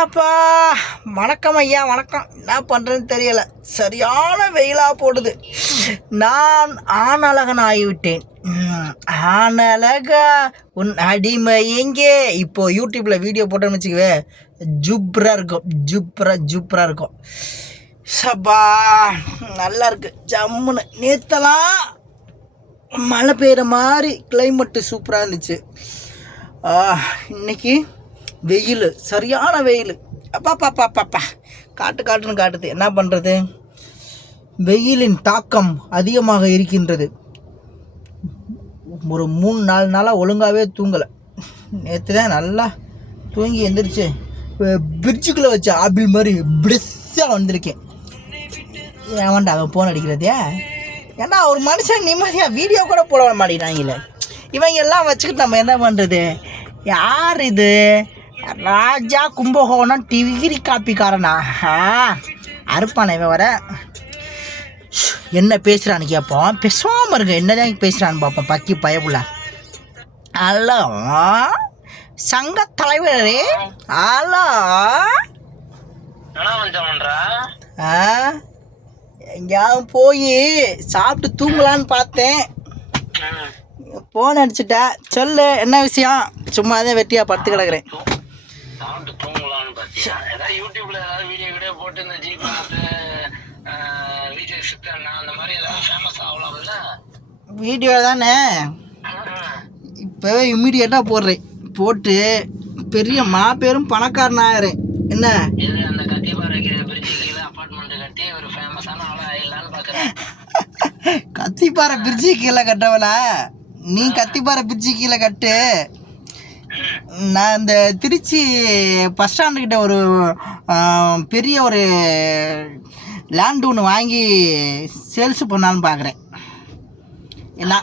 அப்பா வணக்கம் ஐயா, வணக்கம். என்ன பண்ணுறதுன்னு தெரியல, சரியான வெயிலாக போடுது. நான் ஆணழகன் ஆகிவிட்டேன். ஆணழகா உன் அடிமை எங்கே? இப்போது யூடியூப்பில் வீடியோ போட்டோன்னு வச்சுக்கவே, ஜூப்பராக இருக்கும், ஜூப்பராக இருக்கும். சப்பா நல்லா இருக்குது, ஜம்முன்னு. நேற்றலாம் மழை பெய்கிற மாதிரி கிளைமேட்டு சூப்பராக இருந்துச்சு. இன்னைக்கு வெயில், சரியான வெயில். அப்பா காட்டுன்னு காட்டுது. என்ன பண்ணுறது, வெயிலின் தாக்கம் அதிகமாக இருக்கின்றது. ஒரு 3-4 நாளாக ஒழுங்காகவே தூங்கலை. நேற்று தான் நல்லா தூங்கி எந்திரிச்சு பிரிட்ஜுக்குள்ளே வச்ச ஆப்பிள் மாதிரி பிரெஸ்ஸாக வந்திருக்கேன். ஏன்டா அவன் ஃபோன் அடிக்கிறதே? ஏன்னா ஒரு மனுஷன் நிம்மதியாக வீடியோ கூட போட மாட்டேங்கிறாங்களே. இவங்க எல்லாம் வச்சுக்கிட்டு நம்ம என்ன பண்ணுறது? யார் இது? ராஜா கும்பகோணம் டிகிரி காப்பிக்காரனா? அறுப்பான இவன் வர. என்ன பேசுகிறான்னு கேட்போம், பேசாமல் இருக்க. என்னதான் பேசுகிறான்னு பார்ப்போம். பக்கி பயப்புல. ஹலோ சங்க தலைவரே. ஹலோ, எங்கேயாவது போய் சாப்பிட்டு தூங்கலான்னு பார்த்தேன், ஃபோன் அடிச்சுட்டா. சொல்லு, என்ன விஷயம்? சும்மா தான் வெட்டியாக படுத்து கிடக்குறேன். வீடியோ தானே இப்போவே இம்மிடியேட்டாக போடுறேன். போட்டு பெரிய மாபெரும் பணக்காரன் ஆகிறேன். என்ன கத்திப்பாறை பிரிட்ஜி கீழே கட்டவளா? நீ கத்திப்பாறை பிரிட்ஜி கீழே கட்டு. நான் இந்த திருச்சி பஸ் ஸ்டாண்டுக்கிட்ட ஒரு பெரிய ஒரு லேண்ட் ஒன்று வாங்கி சேல்ஸ் பண்ணான்னு பார்க்குறேன். என்ன?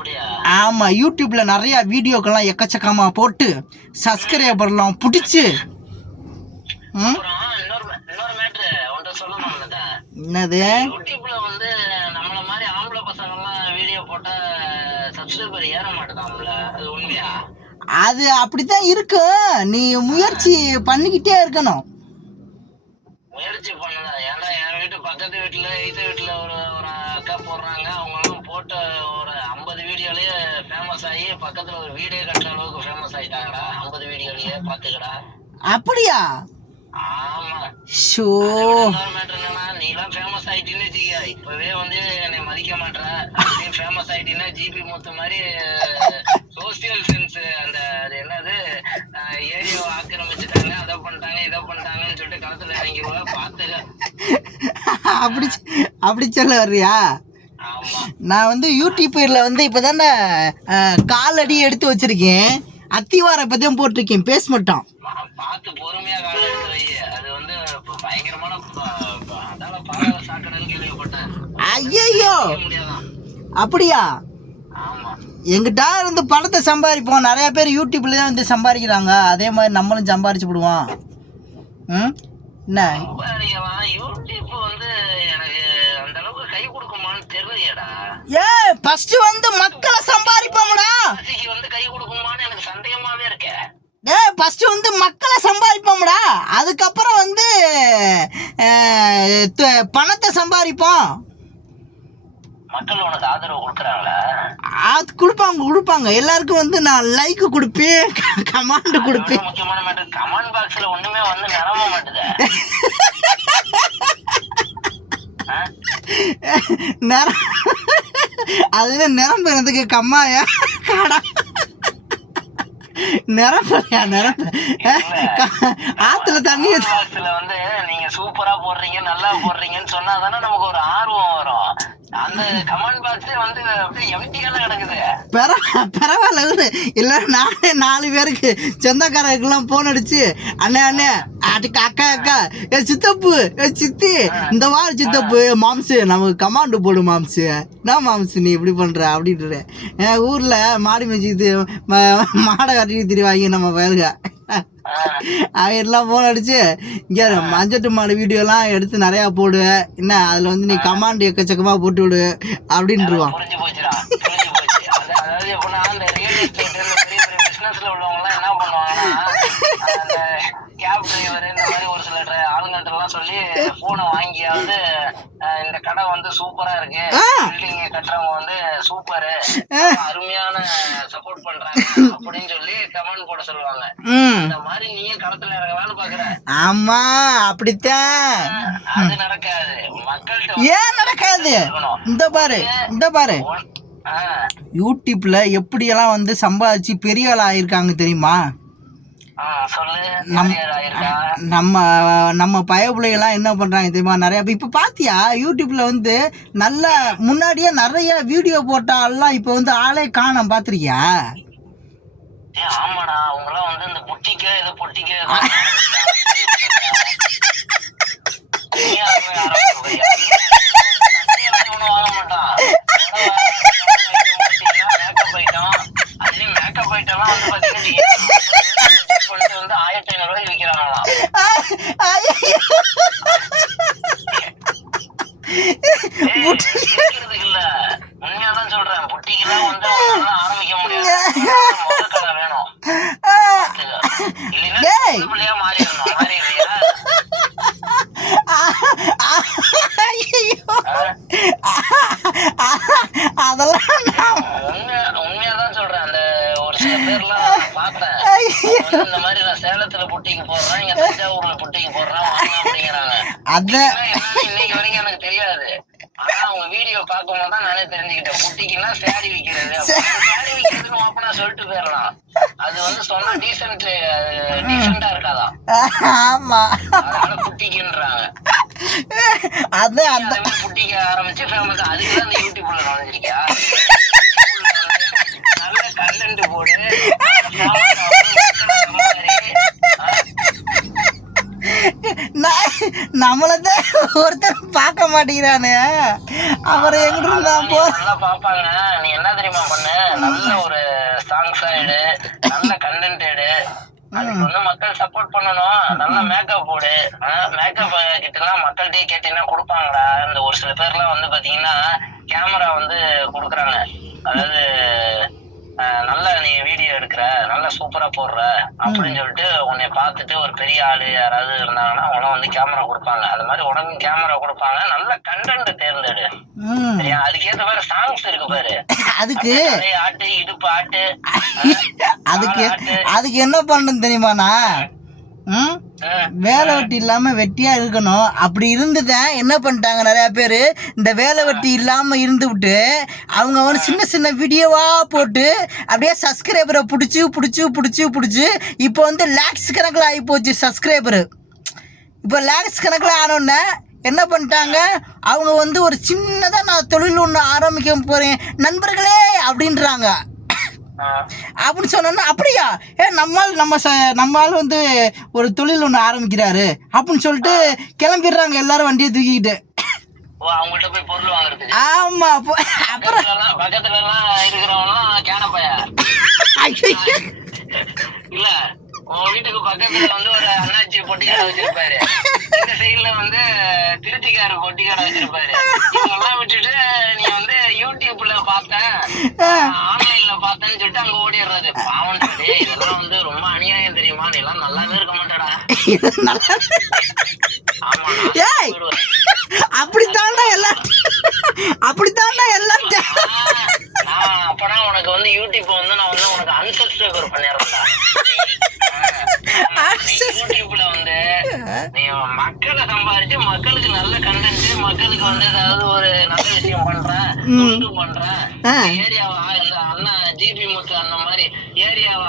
ஆமாம், யூடியூப்பில் நிறையா வீடியோக்கெல்லாம் எக்கச்சக்கமாக போட்டு சப்ஸ்கிரைபர்லாம் பிடிச்சி. என்னது? அது அப்படித்தான் இருக்கு. நீ முயற்சி பண்ணிக்கிட்டே இருக்கணும். முயற்சி பண்ணல. ஏன்னா என் வீட்டு பக்கத்து வீட்டுல ஒரு அக்கா போடுறாங்க. அவங்களும் போட்டு ஒரு 50 வீடியோலயே ஃபேமஸ் ஆகி பக்கத்துல ஒரு வீடியோ கட்டுற அளவுக்கு ஃபேமஸ் ஆயிட்டாங்கடா. 50 வீடியோலயே பாத்துக்கடா. அப்படியா? ஆமா. ஷோ, நீ எல்லாம் ஃபேமஸ் ஆயிட்டீன்னு வச்சுக்க, இப்பவே என்னை மதிக்க மாட்டேற. நீ ஃபேமஸ் ஆயிட்டீங்கன்னா ஜிபி முத்து மாதிரி சோசியல் சென்ஸ், அந்த அது என்னது, ஏரியாவை ஆக்கிரமிச்சுட்டாங்க, அதை பண்ணிட்டாங்க இதை பண்ணிட்டாங்கன்னு சொல்லிட்டு களத்துல இறங்கிடுவா. பாத்துக்க. அப்படி சொல்ல வர்றியா? நான் யூடியூப்ல இப்போதானே காலடி எடுத்து வச்சிருக்கேன். அத்திவார பத்தியும் போட்டிருக்கேன், பேச மாட்டோம். பார்த்து பொறுமையா கால எடுத்து வை. அது பயங்கரமான சாக்கடைன்னு கேள்விப்பட்டேன். ஐயோ, அப்படியா? எங்கிட்ட இருந்து பணத்தை சம்பாதிப்போம். நிறைய பேர் யூடியூப்ல தான் சம்பாதிக்கிறாங்க. அதே மாதிரி நம்மளும் சம்பாதிச்சு விடுவோம். என்ன யூடியூப் எனக்கு அந்த அளவுக்கு கை கொடுக்குமான்னு தெரியலையடா. ஃபர்ஸ்ட் மக்களை சம்பாதிப்போம்டா. கை கொடுக்குமான்னு எனக்கு சந்தேகமாவே இருக்கு. ஃபர்ஸ்ட் மக்களை சம்பாதிப்போம்டா, அதுக்கப்புறம் பணத்தை சம்பாதிப்போம். மக்கள் உனக்கு ஆதரவு கொடுக்குறாங்களா? அது கொடுப்பாங்க. எல்லாருக்கும் நான் லைக் கொடுப்பேன், கமெண்ட் கொடுப்பேன். முக்கியமான மேட்டர், கமெண்ட் பாக்ஸ்ல ஒண்ணுமே நிரம்ப மாட்டுது. அது நிரம்புறதுக்கு கம்மாயா காடா? ஆத்துல தண்ணி நீங்க சூப்பரா போடுறீங்க, நல்லா போடுறீங்கன்னு சொன்னாதானே நமக்கு ஒரு ஆர்வம் வரும். அந்த கமெண்ட் பாக்ஸ் அப்படியே எம்டியால கிடக்குது. பரவாயில்ல இல்ல, நானே 4 பேருக்கு சொந்தக்காரருக்கெல்லாம் போன் அடிச்சு, அண்ணே அக்கா சித்தப்பு சித்தி இந்த வார சித்தப்பு மாம்சு நமக்கு கமாண்டு போடு மாம்சு. நான் மாம்சு நீ இப்படி பண்ற அப்படின்ற. என் ஊர்ல மாடி மேய்ச்சிட்டு மாடை கட்டிட்டு திரிவாங்க நம்ம பேருங்க. அவெல்லாம் போன் அடிச்சு, இங்கே மஞ்சட்டு மாடு வீடியோலாம் எடுத்து நிறையா போடுவேன். என்ன அதில் நீ கமாண்ட் எக்கச்சக்கமாக போட்டு விடு அப்படின்ட்டுருவான். உள்ளவங்க எல்லாம் என்ன பண்ணுவாங்கன்னா, கேப் டிரைவர் இந்த மாதிரி ஒரு மேனேஜ்மெண்ட் எல்லாம் சொல்லி போனை வாங்கியாவது இந்த கடை வந்து சூப்பரா இருக்கு, பில்டிங் கட்டுறவங்க வந்து சூப்பரு, அருமையான சப்போர்ட் பண்றாங்க அப்படின்னு சொல்லி கமெண்ட் போட சொல்லுவாங்க. அந்த மாதிரி நீயே களத்துல இறங்கலாம்னு பாக்குற. ஆமா, அப்படித்தான். அது நடக்காது. மக்கள்கிட்ட ஏன் நடக்காது? இந்த பாரு யூடியூப்ல எப்படியெல்லாம் வந்து சம்பாதிச்சு பெரிய ஆள் ஆயிருக்காங்க தெரியுமா? நம்ம பயப்புள்ளைகள்லாம் என்ன பண்றாங்க தெரியுமா? நிறைய இப்ப பாத்தியா யூடியூப்ல வந்து நல்ல முன்னாடியே நிறைய வீடியோ போட்டாலாம் இப்ப வந்து ஆளே காணோம், பாத்திருக்கியா? ஆமாடா, அவங்களாம் வந்து இந்த பொட்டிக்க இதை பொட்டிக்க வாங்க மாட்டான். மேக்கப் ஐட்டம், அதுலயும் மேக்கப் ஐட்டம் எல்லாம் வந்து பாத்தீங்கன்னா வந்து 1500 ரூபாய்க்கு விக்கிறாங்களாம். இல்ல, உண்மையாதான் சொல்றேன். பொட்டிக்கெல்லாம் வந்து ஆரம்பிக்க முடியாது, முதற்கடை வேணும். இல்லைன்னா மாறிடணும். மாறிடுறியா? அதெல்லாம் உண்மையாதான் சொல்றேன். அந்த ஒரு சில பேர்லாம் பார்த்தேன், இந்த மாதிரி நான் சேலத்துல பொட்டிக்கு போடுறேன், இங்க தஞ்சாவூர்ல பொட்டிக்கு போடுறேன் அப்படிங்கிறாங்க. இன்னைக்கு வரைக்கும் எனக்கு தெரியாது. ஆனா அவங்க வீடியோ பார்க்கும்போது தான் நானே தெரிஞ்சுக்கிட்டேன். பொட்டிக்குன்னா சாரி விக்கிறது. சாரி விக்கிறதுன்னு ஓப்பனா சொல்லிட்டு போயிடலாம். அது வந்து சொன்னா டீசெண்டா இருக்காதான். ஆமா, அதனால பொட்டிக்குன்றாங்க. அது அந்த பொட்டிக்க ஆரம்பிச்சு ஃபேமஸ். அதுக்குதான் அந்த யூடியூப்ல நுழைஞ்சிருக்கியா? நல்ல கண்டென்ட் போடு, நம்மளதான் ஒருத்தர் பார்க்க மாட்டேங்கிறானு. அப்புறம் எங்கிட்ட நல்லா பாப்பாங்க. நீ என்ன தெரியுமா பண்ணு, நல்ல ஒரு சாங்ஸா எடு, நல்ல கண்டென்ட் எடு. அதுக்கு வந்து மக்கள் சப்போர்ட் பண்ணணும். நல்ல மேக்கப் போடு. மேக்கப் கிட்டலாம் மக்கள்கிட்டயே கேட்டீங்கன்னா கொடுப்பாங்களா? இந்த ஒரு சில பேர்லாம் வந்து பாத்தீங்கன்னா கேமரா வந்து கொடுக்குறாங்க. அதாவது நல்லா நீ வீடியோ எடுக்கிற, நல்லா சூப்பரா போடுற அப்படின்னு சொல்லிட்டு உன்னை பார்த்துட்டு ஒரு பெரிய ஆளு யாராவது இருந்தாங்கன்னா உனக்கு வந்து கேமரா கொடுப்பாங்க. அது மாதிரி உனக்கு கேமரா கொடுப்பாங்க. நல்ல கண்டென்ட் தேர்ந்தெடு. சரியா? அதுக்கேற்ற மாதிரி சாங்ஸ் இருக்கு பாரு. அதுக்கு ஆட்டு, இடுப்பு ஆட்டு, அதுக்கு என்ன பண்ணணும் தெரியுமாண்ணா? வேலை வெட்டி இல்லாம வெட்டியா இருக்கணும். அப்படி இருந்துதான் என்ன பண்ணிட்டாங்க நிறைய பேரு, இந்த வேலை வெட்டி இல்லாம இருந்து விட்டு அவங்க வந்து சின்ன சின்ன வீடியோவா போட்டு அப்படியே சப்ஸ்கிரைபரை பிடிச்சி இப்போ வந்து லேக்ஸ் கணக்கில் ஆகி போச்சு சப்ஸ்கிரைபரு. இப்போ லேக்ஸ் கணக்கில் ஆனோடனே என்ன பண்ணிட்டாங்க, அவங்க வந்து ஒரு சின்னதாக நான் தொழில் ஒன்று ஆரம்பிக்க போறேன் நண்பர்களே அப்படின்றாங்க. அப்படின்னு சொன்னா அப்படியா, நம்மால் வந்து ஒரு தொழில் ஒன்று ஆரம்பிக்கிறாரு அப்படின்னு சொல்லிட்டு கிளம்பிடுறாங்க எல்லாரும் வண்டியை தூக்கிக்கிட்டு. அவங்கள்ட்ட போய் பொருள் வாங்குறது. ஆமா, அப்புறம் பக்கத்துல எல்லாம் இருக்கிறவங்க கேனப்பையா இல்ல, உன் வீட்டுக்கு பக்கத்துல வந்து ஒரு அண்ணாச்சி பொட்டிக்கார வச்சிருப்பாரு, இந்த சைடுல வந்து திருச்சிக்கார பொட்டிக்கார வச்சிருப்பாரு. இவங்கெல்லாம் விட்டுட்டு நீ வந்து யூடியூப்ல பார்த்தேன், ஆன்லைன்ல பார்த்தேன்னு சொல்லிட்டு அங்க ஓடிடுறது. பாவம், இதெல்லாம் வந்து ரொம்ப அநியாயம் தெரியுமா? நீ எல்லாம் நல்லாவே இருக்க மாட்டடா. ஆமா, அப்படித்தான்டா எல்லாம் அப்பனா உனக்கு வந்து யூடியூப் வந்து நான் வந்து உனக்கு அன்சப்ஸ்கிரைபர் பண்ணிடுறேன்டா. யூடியூப்ல வந்து நீ மக்களை சம்பாதிச்சு மக்களுக்கு நல்ல கண்டென்ட், மக்களுக்கு வந்து ஏதாவது ஒரு நல்ல விஷயம் பண்றேன், ஏரியாவா இந்த அண்ணா ஜிபி முத்து அந்த மாதிரி ஏரியாவா